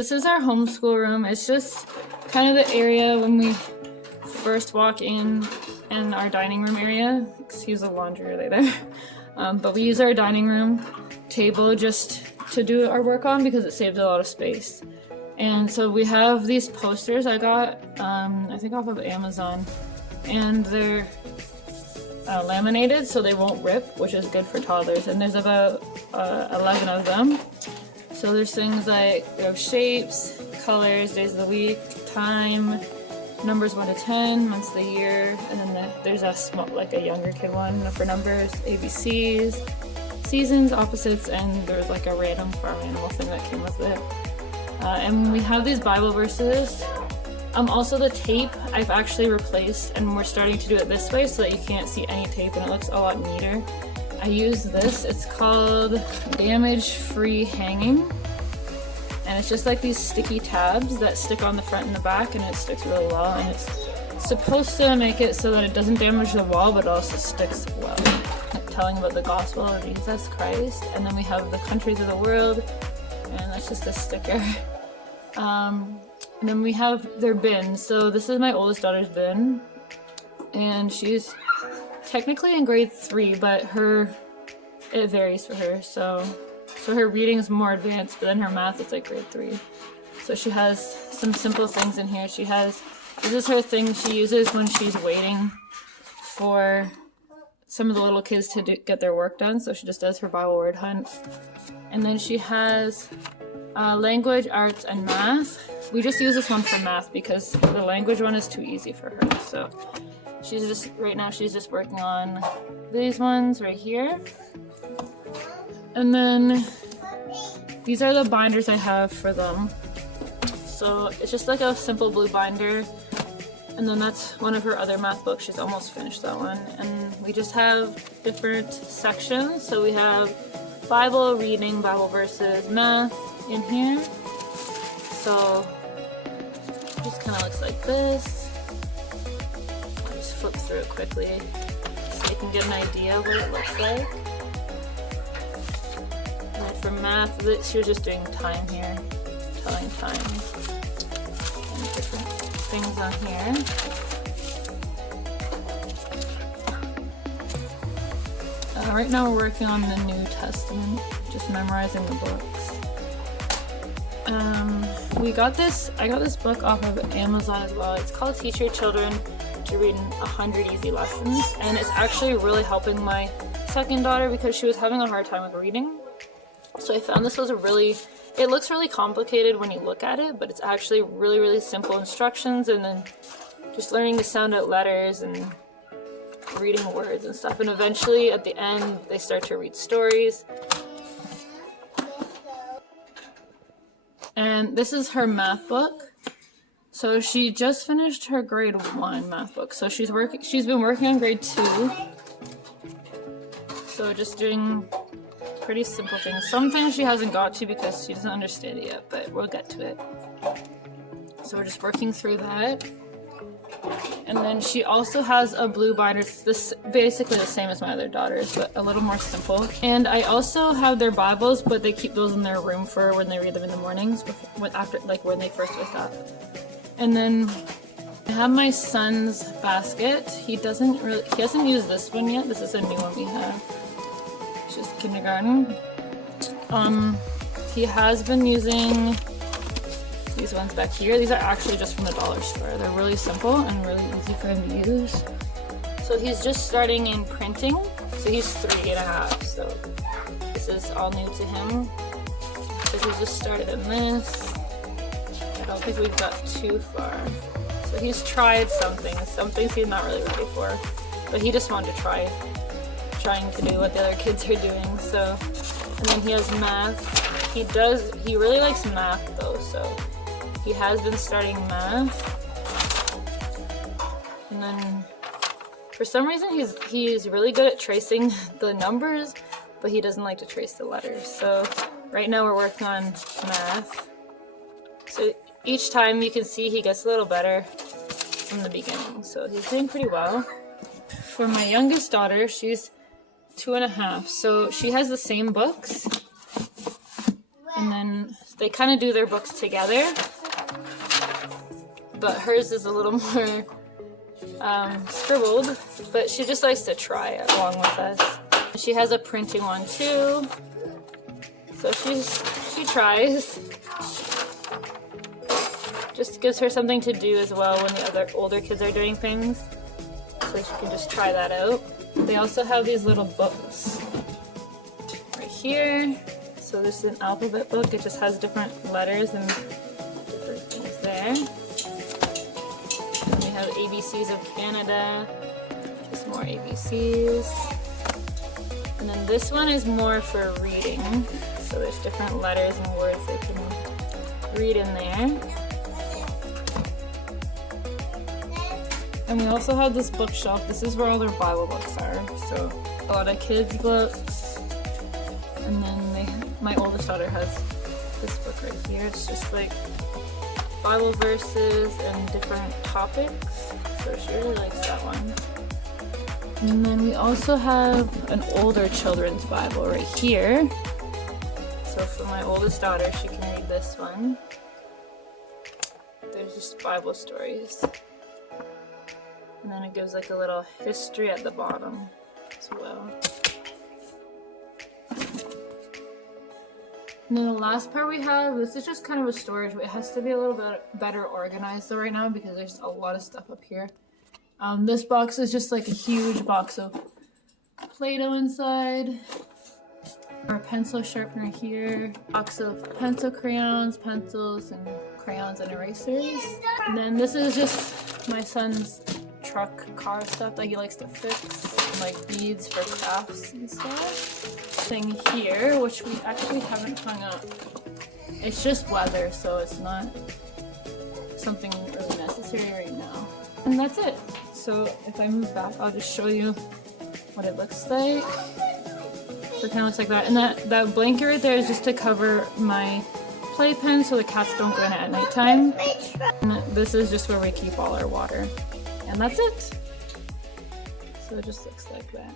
This is our homeschool room. It's just kind of the area when we first walk in our dining room area. Excuse the laundry later. But we use our dining room table just to do our work on because it saves a lot of space. And so we have these posters I got, I think off of Amazon, and they're laminated so they won't rip, which is good for toddlers. And there's about 11 of them. So there's things like, you know, shapes, colors, days of the week, time, numbers 1 to 10, months of the year, and then there's a small, like a younger kid one for numbers, ABCs, seasons, opposites, and there's like a random farm animal thing that came with it. And we have these Bible verses. Also the tape I've actually replaced, and we're starting to do it this way so that you can't see any tape and it looks a lot neater. I use this, it's called damage-free hanging, and it's just like these sticky tabs that stick on the front and the back, and it sticks really well, and it's supposed to make it so that it doesn't damage the wall but also sticks well. Telling about the gospel of Jesus Christ, and then we have the countries of the world, and that's just a sticker. And then we have their bin. So this is my oldest daughter's bin, and she's technically in grade 3, but it varies for her. So her reading is more advanced, but then her math is like grade 3. So she has some simple things in here. This is her thing she uses when she's waiting for some of the little kids to get their work done. So she just does her Bible word hunt. And then she has language, arts, and math. We just use this one for math because the language one is too easy for her. So right now she's just working on these ones right here. And then these are the binders I have for them. So it's just like a simple blue binder. And then that's one of her other math books. She's almost finished that one. And we just have different sections. So we have Bible, reading, Bible verses, math in here. So it just kind of looks like this. I'll just flip through it quickly so you can get an idea of what it looks like. And then for math, she was just doing time here, telling time, and different things on here. Right now we're working on the New Testament, just memorizing the books. I got this book off of Amazon as well. It's called Teach Your Children to Read 100 Easy Lessons, and it's actually really helping my second daughter because she was having a hard time with reading. So I found this was it looks really complicated when you look at it, but it's actually really, really simple instructions, and then just learning to sound out letters and reading words and stuff. And eventually at the end they start to read stories. And this is her math book. So she just finished her grade 1 math book. So she's been working on grade 2. So just doing pretty simple things. Some things she hasn't got to because she doesn't understand it yet, but we'll get to it. So we're just working through that. And then she also has a blue binder. This basically the same as my other daughters, but a little more simple. And I also have their Bibles, but they keep those in their room for when they read them in the mornings, when they first wake up. And then I have my son's basket. He hasn't used this one yet. This is a new one we have. It's just kindergarten. He has been using these ones back here. These are actually just from the dollar store. They're really simple and really easy for him to use. So he's just starting in printing. So he's 3.5. So this is all new to him. So he's just started in this. I don't think we've got too far. So he's tried some things he's not really ready for. But he just wanted to trying to do what the other kids are doing. So, and then he has math. He really likes math though, so he has been starting math. And then for some reason he's really good at tracing the numbers, but he doesn't like to trace the letters. So right now we're working on math. So each time you can see he gets a little better from the beginning. So he's doing pretty well. For my youngest daughter, she's 2.5, so she has the same books. And then they kind of do their books together, but hers is a little more scribbled, but she just likes to try it along with us. She has a printing one too, so she tries. Just gives her something to do as well when the other older kids are doing things, so she can just try that out. They also have these little books right here. So this is an alphabet book. It just has different letters and different things there. And we have ABCs of Canada, just more ABCs. And then this one is more for reading. So there's different letters and words they can read in there. And we also have this bookshelf. This is where all their Bible books are. So a lot of kids' books. And then my oldest daughter has this book right here. It's just like Bible verses and different topics. So she really likes that one. And then we also have an older children's Bible right here. So for my oldest daughter, she can read this one. There's just Bible stories. And then it gives like a little history at the bottom as well. And then the last part we have, this is just kind of a storage, but it has to be a little bit better organized though right now because there's a lot of stuff up here. This box is just like a huge box of Play-Doh inside. Our pencil sharpener here. Box of pencil crayons, pencils, and crayons and erasers. And then this is just my son's truck car stuff that he likes to fix, like beads for crafts and stuff. Thing here, which we actually haven't hung up. It's just weather, so it's not something really necessary right now. And that's it. So if I move back, I'll just show you what it looks like. So it kind of looks like that. And that blanket right there is just to cover my playpen so the cats don't go in it at nighttime. And this is just where we keep all our water. And that's it. So it just looks like that.